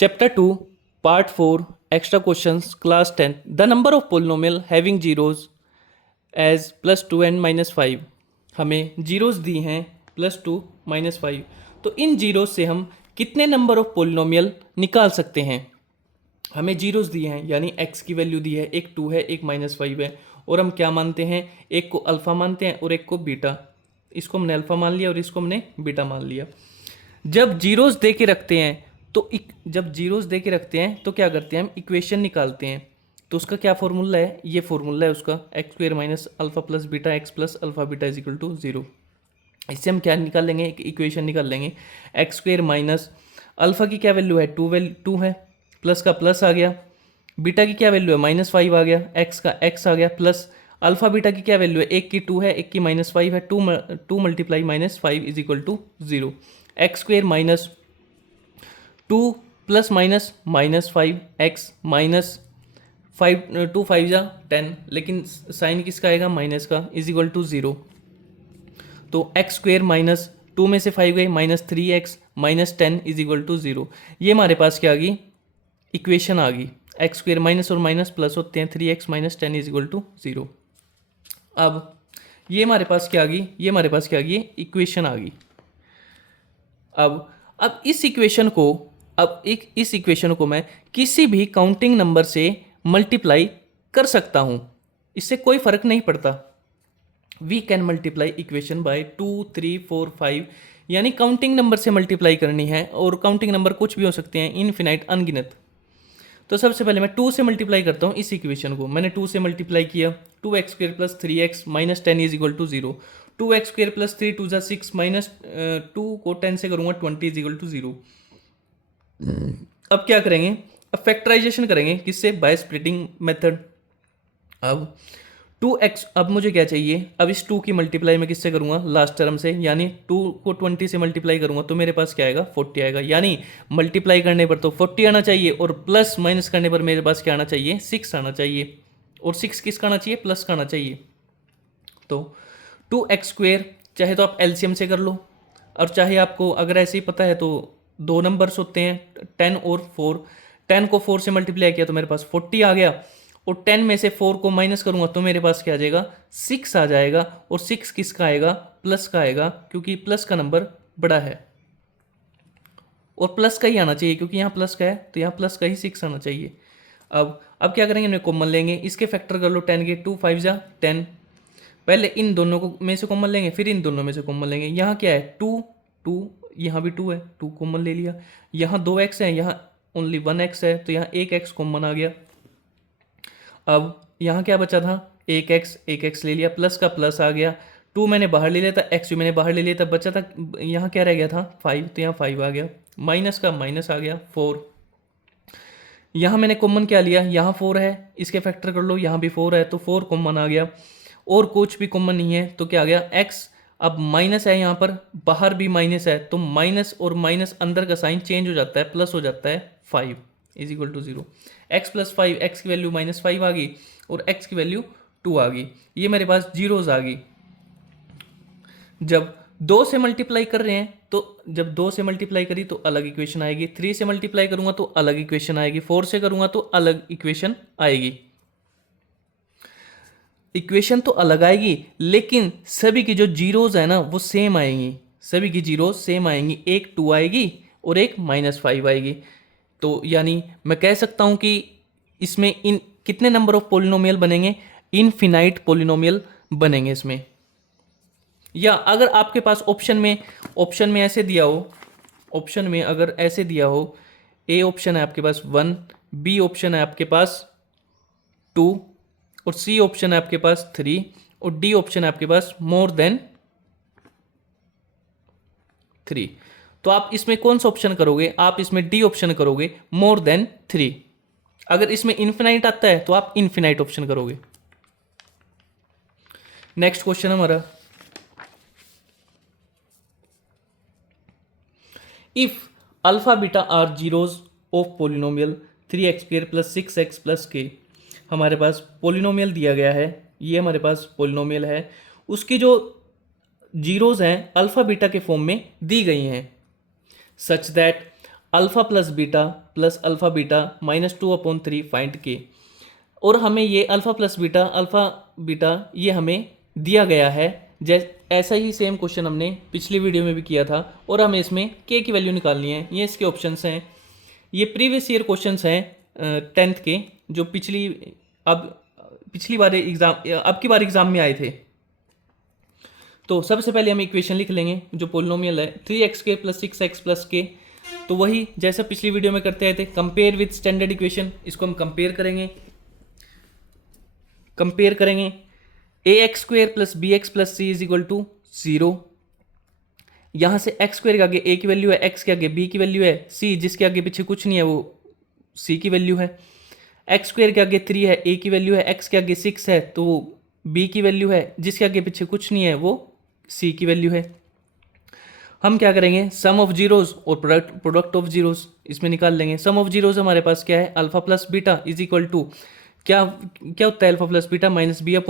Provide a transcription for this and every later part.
Chapter 2, Part 4, Extra Questions, Class 10. The number of polynomial having zeros as +2 and -5. हमें zeros दी हैं +2 -5. तो इन zeros से हम कितने नंबर ऑफ पोलिनोमियल निकाल सकते हैं? हमें जीरोस दिए हैं यानी x की वैल्यू दी है, एक 2 है एक -5 है, और हम क्या मानते हैं, एक को अल्फ़ा मानते हैं और एक को बीटा. इसको हमने अल्फ़ा मान लिया और इसको हमने बीटा मान लिया. जब जीरोस दे के रखते हैं जब जीरोस दे के रखते हैं तो क्या करते हैं, हम इक्वेशन निकालते हैं. तो उसका क्या फॉर्मूला है, ये फॉर्मूला है उसका, x² minus alpha plus beta x plus alpha beta is equal to 0. इससे हम क्या निकाल लेंगे, एक इक्वेशन निकाल लेंगे. x² माइनस अल्फ़ा की क्या वैल्यू है, 2 है, प्लस का प्लस आ गया. बीटा की क्या वैल्यू है, -5 आ गया, x का x आ गया, प्लस अल्फ़ा बीटा की क्या वैल्यू है, एक की 2 है एक की -5 है, 2 multiply -5 is equal to 0. x² minus 2 plus minus -5x minus 5 2 5 जा 10, लेकिन साइन किसका आएगा, माइनस का, इज इक्वल टू 0. तो x² माइनस 2 में से 5 गए, -3x minus 10 is equal to 0. ये हमारे पास क्या आ गई, इक्वेशन आ गई. x² माइनस और माइनस प्लस होते हैं, 3x minus 10 is equal to 0. अब ये हमारे पास क्या आ गई, ये हमारे पास क्या आ गई, इक्वेशन आ गई. अब इस इक्वेशन को मैं किसी भी काउंटिंग नंबर से मल्टीप्लाई कर सकता हूं, इससे कोई फर्क नहीं पड़ता. We can multiply equation by 2 3 4 5, यानी काउंटिंग नंबर से मल्टीप्लाई करनी है, और काउंटिंग नंबर कुछ भी हो सकते हैं, इनफिनाइट, अनगिनत. तो सबसे पहले मैं 2 से मल्टीप्लाई करता हूँ इस इक्वेशन को. मैंने 2 से मल्टीप्लाई किया, 2x² plus 3x minus 10 is equal to 0. 2x² plus 3 2 जा 6 माइनस 2 को 10 से करूँगा 20 इज इक्वल टू 0. अब क्या करेंगे, अब फैक्टराइजेशन करेंगे, किससे, बाय स्प्लिटिंग मेथड. अब 2x, अब मुझे क्या चाहिए, अब इस 2 की मल्टीप्लाई मैं किससे करूँगा, लास्ट टर्म से, यानी 2 को 20 से मल्टीप्लाई करूँगा तो मेरे पास क्या आएगा, 40 आएगा. यानी मल्टीप्लाई करने पर तो 40 आना चाहिए, और प्लस माइनस करने पर मेरे पास क्या आना चाहिए, 6 आना चाहिए. और 6 किसका आना चाहिए, प्लस का आना चाहिए. तो 2x² चाहे तो आप एलसीएम से कर लो, और चाहे आपको अगर ऐसे ही पता है तो दो नंबर्स होते हैं 10 और 4. 10 को 4 से मल्टीप्लाई किया तो मेरे पास 40 आ गया, और 10 में से 4 को माइनस करूंगा तो मेरे पास क्या आ जाएगा, 6 आ जाएगा. और 6 किसका आएगा, प्लस का आएगा, क्योंकि प्लस का नंबर बड़ा है, और प्लस का ही आना चाहिए, क्योंकि यहाँ प्लस का है तो यहाँ प्लस का ही 6 आना चाहिए. अब क्या करेंगे, मैं कॉमन लेंगे, इसके फैक्टर कर लो 10 के, 2 5 जा 10. पहले इन दोनों को में से कॉमन लेंगे, फिर इन दोनों में से कॉमन लेंगे. यहाँ क्या है, 2 यहाँ भी 2 है, 2 कॉमन ले लिया. यहाँ 2x है, यहाँ ओनली 1x है, तो यहाँ 1x कॉमन आ गया. अब यहाँ क्या बचा था, 1x ले लिया, प्लस का प्लस आ गया. 2 मैंने बाहर ले लिया था, x भी मैंने बाहर ले लिया था, बचा था यहाँ क्या रह गया था, 5, तो यहाँ 5 आ गया. माइनस का माइनस आ गया, 4. यहाँ मैंने कॉमन क्या लिया, यहाँ 4 है, इसके फैक्टर कर लो, यहाँ भी 4 है, तो 4 कॉमन आ गया. और कुछ भी कॉमन नहीं है तो क्या आ गया, x. अब माइनस है यहाँ पर, बाहर भी माइनस है, तो माइनस और माइनस अंदर का साइन चेंज हो जाता है, प्लस हो जाता है, 5 is equal to 0. x plus 5, x की वैल्यू -5 आ गई, और x की वैल्यू 2 आ गई. ये मेरे पास जीरोज आ गई. जब 2 से मल्टीप्लाई कर रहे हैं, तो जब 2 से मल्टीप्लाई करी तो अलग इक्वेशन आएगी, 3 से मल्टीप्लाई करूंगा तो अलग इक्वेशन आएगी, 4 से करूंगा तो अलग इक्वेशन आएगी. इक्वेशन तो अलग आएगी, लेकिन सभी की जो जीरोज है ना वो सेम आएंगी, सभी की जीरो सेम आएंगी. एक 2 आएगी और एक -5 आएगी. तो यानी मैं कह सकता हूं कि इसमें इन कितने नंबर ऑफ पोलिनोमियल बनेंगे, इनफिनाइट पोलिनोमियल बनेंगे इसमें. या अगर आपके पास ऑप्शन में ऐसे दिया हो, ऑप्शन में अगर ऐसे दिया हो, ए ऑप्शन है आपके पास 1, बी ऑप्शन है आपके पास 2, और सी ऑप्शन है आपके पास 3, और डी ऑप्शन है आपके पास मोर देन 3, तो आप इसमें कौन सा ऑप्शन करोगे, आप इसमें डी ऑप्शन करोगे, मोर देन 3. अगर इसमें इन्फिनाइट आता है तो आप इन्फिनाइट ऑप्शन करोगे. नेक्स्ट क्वेश्चन हमारा, if alpha beta are zeros of polynomial 3x² plus 6x plus k. हमारे पास पोलिनोमियल दिया गया है, ये हमारे पास पोलिनोमियल है, उसकी जो जीरोज हैं अल्फा बीटा के फॉर्म में दी गई हैं, such that alpha plus alpha beta -2/3 find के। और हमें ये अल्फ़ा बीटा ये हमें दिया गया है। ऐसा ही सेम क्वेश्चन हमने पिछली वीडियो में भी किया था और हमें इसमें के की वैल्यू निकालनी है। ये इसके ऑप्शंस हैं। ये प्रीवियस ईयर क्वेश्चंस हैं 10th के, जो पिछली बार एग्ज़ाम, अब की बार एग्ज़ाम में आए थे। तो सबसे पहले हम इक्वेशन लिख लेंगे जो पोलिनोमियल है 3x² + 6x + k। तो वही जैसा पिछली वीडियो में करते आए थे, कंपेयर विद स्टैंडर्ड इक्वेशन, इसको हम कंपेयर करेंगे ax² + bx + c = 0। यहाँ से x² के आगे a की वैल्यू है, x के आगे b की वैल्यू है, c जिसके आगे पीछे कुछ नहीं है वो c की वैल्यू है। x² के आगे 3 है, a की वैल्यू है, x के आगे 6 है तो b की वैल्यू है, जिसके आगे पीछे कुछ नहीं है वो c की वैल्यू है। हम क्या करेंगे, सम ऑफ जीरोस और प्रोडक्ट ऑफ जीरोस इसमें निकाल लेंगे। सम ऑफ जीरोस हमारे पास क्या है, alpha plus beta is equal to क्या होता है, alpha plus beta minus b/a।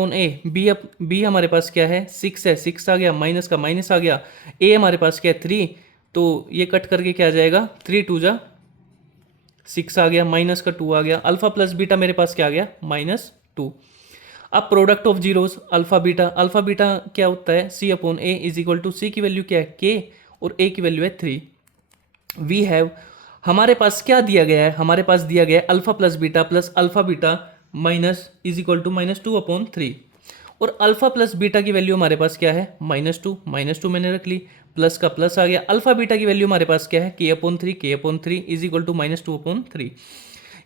B हमारे पास क्या है, 6 है, 6 आ गया, माइनस का माइनस आ गया। a हमारे पास क्या है 3, तो ये कट करके क्या आ जाएगा 3 2 जा 6 आ गया, माइनस का 2 आ गया। अल्फा प्लस बीटा मेरे पास क्या आ गया -2। अब product of zeros alpha beta क्या होता है c/a is equal to c की वैल्यू क्या है k और a की वैल्यू है 3। वी हैव, हमारे पास क्या दिया गया है, हमारे पास दिया गया है alpha beta minus is equal to -2/3। और अल्फा प्लस बीटा की वैल्यू हमारे पास क्या है -2 मैंने रख ली, प्लस का प्लस आ गया। अल्फा बीटा की वैल्यू हमारे पास क्या है k/3 इज इक्वल टू -2/3।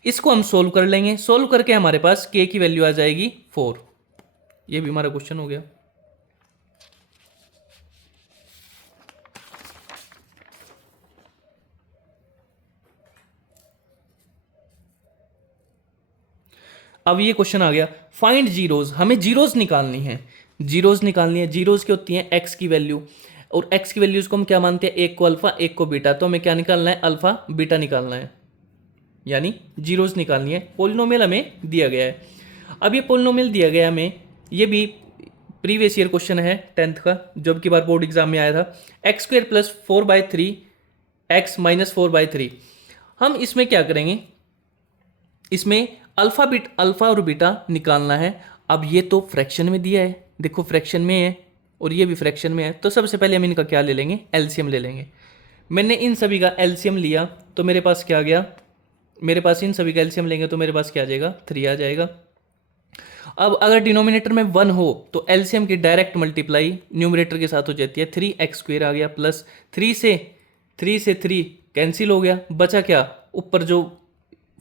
इसको हम सोल्व कर लेंगे, सोल्व करके हमारे पास k की वैल्यू आ जाएगी 4। ये भी हमारा क्वेश्चन हो गया। अब ये क्वेश्चन आ गया, फाइंड जीरोज, हमें जीरोज निकालनी है। जीरोज क्या होती हैं, एक्स की वैल्यू, और एक्स की वैल्यूज को हम क्या मानते हैं, एक को अल्फा एक को बीटा, तो हमें क्या निकालना है, अल्फा बीटा निकालना है, यानी जीरोज निकालनी है। पोलिनोमियल हमें दिया गया है। अब ये पोलिनोमियल दिया गया हमें, ये भी प्रीवियस ईयर क्वेश्चन है 10th का, जो की बार बोर्ड एग्जाम में आया था। x² + 4/3 x - 4/3। हम इसमें क्या करेंगे, इसमें अल्फा और बीटा निकालना है। अब ये तो फ्रैक्शन में दिया है, देखो फ्रैक्शन में है और ये भी फ्रैक्शन में है, तो सबसे पहले हम इनका क्या ले लेंगे, एलसीएम ले लेंगे। मैंने इन सभी का एलसीएम लिया तो मेरे पास क्या आ गया, मेरे पास इन सभी का एलसीएम लेंगे तो मेरे पास क्या आ जाएगा 3 आ जाएगा। अब अगर डिनोमिनेटर में 1 हो तो एलसीएम की डायरेक्ट मल्टीप्लाई न्यूमरेटर के साथ हो जाती है, 3x² आ गया, प्लस 3 से 3 कैंसिल हो गया, बचा क्या, ऊपर जो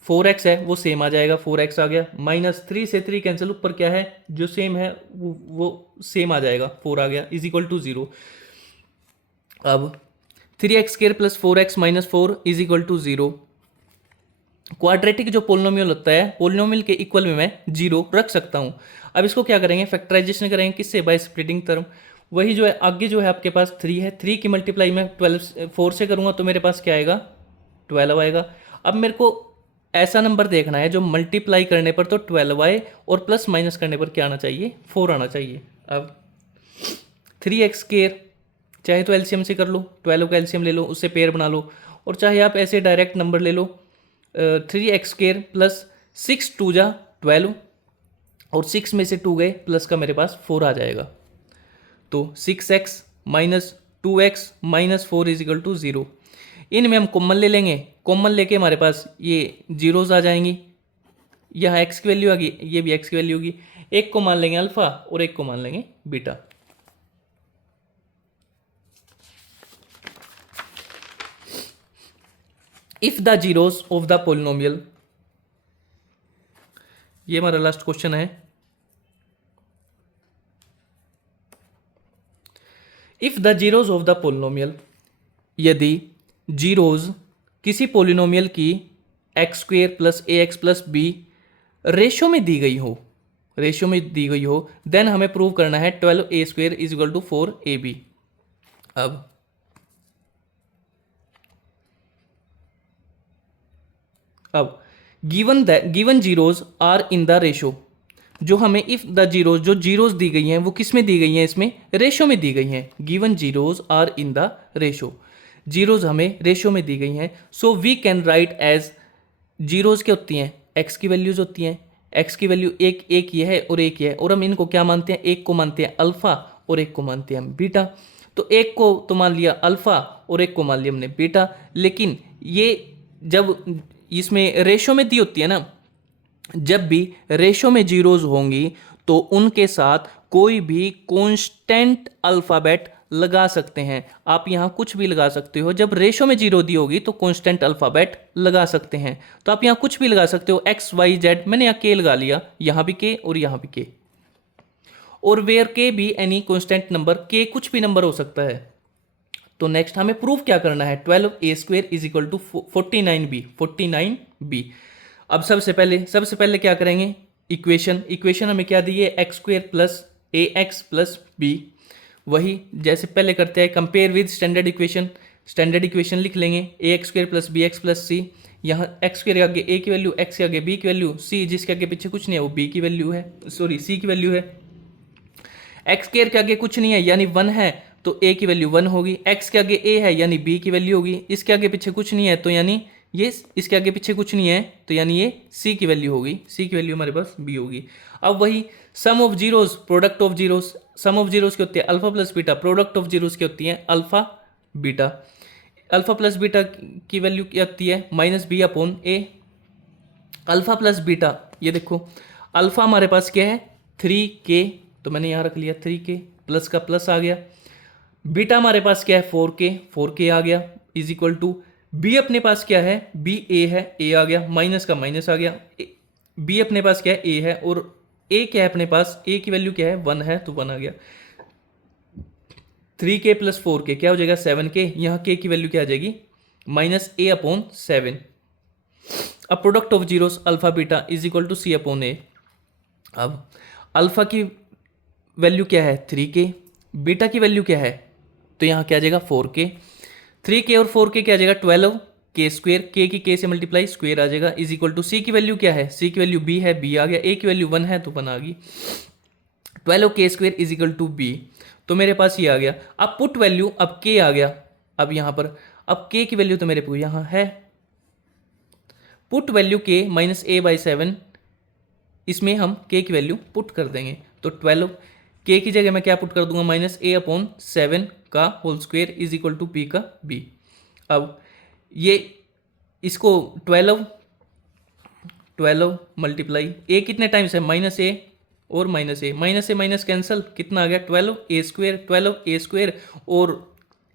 4x है वो सेम आ जाएगा, 4x आ गया, माइनस 3 से 3 कैंसिल, ऊपर क्या है जो सेम है वो सेम आ जाएगा, 4 आ गया, इज इक्वल टू 0। अब 3x² + 4x - 4 is equal to 0। Quadratic जो पोलिनोमियल होता है, पोलिनोमियल के इक्वल में मैं 0 रख सकता हूं। अब इसको क्या करेंगे, फैक्टराइजेशन करेंगे, किससे, बाय स्प्लिटिंग टर्म। वही जो है आगे जो है आपके पास 3 है, 3 की मल्टीप्लाई में 4 से करूंगा तो मेरे पास क्या आएगा 12 आएगा। अब मेरे को ऐसा नंबर देखना है जो मल्टीप्लाई करने पर तो 12 आए और प्लस माइनस करने पर क्या आना चाहिए, 4 आना चाहिए। अब 3x², चाहे तो एलसीएम से कर लो, 12 का एलसीएम ले लो, उससे पेयर बना लो, और चाहे आप ऐसे डायरेक्ट नंबर ले लो, 3x² + 6 2 जा 12, और 6 में से 2 गए, प्लस का मेरे पास 4 आ जाएगा। तो 6x - 2x - 4 is equal to 0। इनमें हम कॉमन ले लेंगे, कॉमन लेके हमारे पास ये जीरोज आ जाएंगी, यहाँ x की वैल्यू आ गई, ये भी x की वैल्यू होगी। एक को मान लेंगे अल्फा और एक को मान लेंगे beta. If the zeros of the polynomial, ये हमारा लास्ट क्वेश्चन है। If the zeros of the polynomial, यदि जीरोज किसी पोलिनोमियल की x² + ax + b रेशो में दी गई हो, देन हमें प्रूव करना है 12a² is equal to 4ab। अब given zeros are in the ratio, जो हमें इफ द जीरोज, जो जीरोज दी गई हैं वो किस में दी गई हैं, इसमें रेशो में दी गई हैं। Given zeros are in the ratio, zeros हमें रेशियो में दी गई हैं, so we can write as zeros क्या होती हैं, एक्स की वैल्यूज होती हैं, एक्स की वैल्यू एक ये है और एक ये है, और हम इनको क्या मानते हैं, एक को मानते हैं अल्फा और एक को मानते हैं हम बीटा। तो एक को तो मान लिया अल्फा और एक को मान लिया हमने बीटा, लेकिन ये जब इसमें रेशो में दी होती है ना, जब भी रेशो में जीरोज होंगी तो उनके साथ कोई भी कांस्टेंट अल्फाबेट लगा सकते हैं। आप यहां कुछ भी लगा सकते हो, जब रेशो में जीरो दी होगी तो कांस्टेंट अल्फाबेट लगा सकते हैं। तो आप यहां कुछ भी लगा सकते हो, एक्स वाई जेड, मैंने यहां के लगा लिया, यहां भी के और यहां भी के, और वेयर के भी एनी कांस्टेंट नंबर, के कुछ भी नंबर हो सकता है। तो नेक्स्ट हमें प्रूफ क्या करना है, 12a² is equal to 49b। अब सबसे पहले क्या करेंगे, इक्वेशन हमें क्या दी है, x² प्लस ए एक्स प्लस बी। वही जैसे पहले करते हैं, कंपेयर विद स्टैंडर्ड इक्वेशन लिख लेंगे, ax² plus B X plus C. यहाँ x के आगे a की वैल्यू, x के आगे b की वैल्यू, c जिसके आगे पीछे कुछ नहीं है वो b की वैल्यू है, सॉरी c की वैल्यू है। एक्स स्क्वायर के आगे कुछ नहीं है यानी 1 है तो a की वैल्यू 1 होगी, x के आगे a है यानी b की वैल्यू होगी, इसके आगे पीछे कुछ नहीं है तो यानी ये, इसके आगे पीछे कुछ नहीं है तो यानी ये c की वैल्यू होगी, c की वैल्यू हमारे पास b होगी। अब वही sum of zeros, product of zeros, sum of zeros की होती है alpha plus beta, product of zeros की होती है alpha beta. Alpha plus beta की वैल्यू क्या होती है, minus B upon A. Alpha plus beta, ये देखो अल्फा हमारे पास क्या है 3k, तो मैंने यहाँ रख लिया 3k, प्लस का प्लस आ गया। बीटा हमारे पास क्या है 4k आ गया, इज इक्वल टू बी अपने पास क्या है, बी ए है, ए आ गया, माइनस का माइनस आ गया, बी अपने पास क्या है ए है, और ए क्या है अपने पास, ए की वैल्यू क्या है 1 है तो 1 आ गया। 3k प्लस 4k क्या हो जाएगा 7k, यहाँ k की वैल्यू क्या आ जाएगी माइनस ए अपॉन 7। अब product of zeros alpha beta is equal to C upon A. अब अल्फा की वैल्यू क्या है 3k, बीटा की वैल्यू क्या है, तो यहाँ क्या आ जाएगा 4k, 3k और 4k क्या आ जाएगा 12k², k की k से मल्टीप्लाई स्क्वेयर आ जाएगा, इज इक्वल टू सी की वैल्यू क्या है, सी की वैल्यू b है, b आ गया, a की वैल्यू 1 है तो 1 आ गई, 12k² is equal to b। तो मेरे पास ये आ गया। अब पुट वैल्यू, अब k आ गया, अब यहाँ पर अब k की वैल्यू तो मेरे को यहाँ है, put value k minus a by 7, इसमें हम k की वैल्यू पुट कर देंगे, तो 12 k की जगह मैं क्या पुट कर दूंगा माइनस a अपॉन 7 का whole square is equal to b का b। अब ये इसको 12 मल्टीप्लाई a कितने टाइम्स है माइनस a और माइनस ए माइनस कैंसल, कितना आ गया 12a², और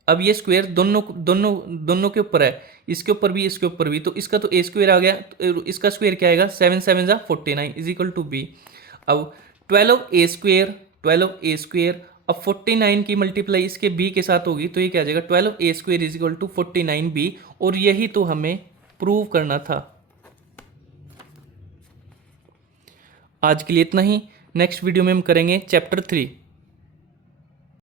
अब ये स्क्वायर दोनों के ऊपर है, इसके ऊपर भी इसके ऊपर भी, तो इसका तो a² आ गया, तो इसका स्क्वायर क्या आएगा 7 7 49 इज इक्वल टू b। अब 12a², अब 49 की मल्टीप्लाई इसके b के साथ होगी तो ये क्या आ जाएगा 12a² is equal to 49b, और यही तो हमें प्रूव करना था। आज के लिए इतना ही, नेक्स्ट वीडियो में हम करेंगे चैप्टर 3।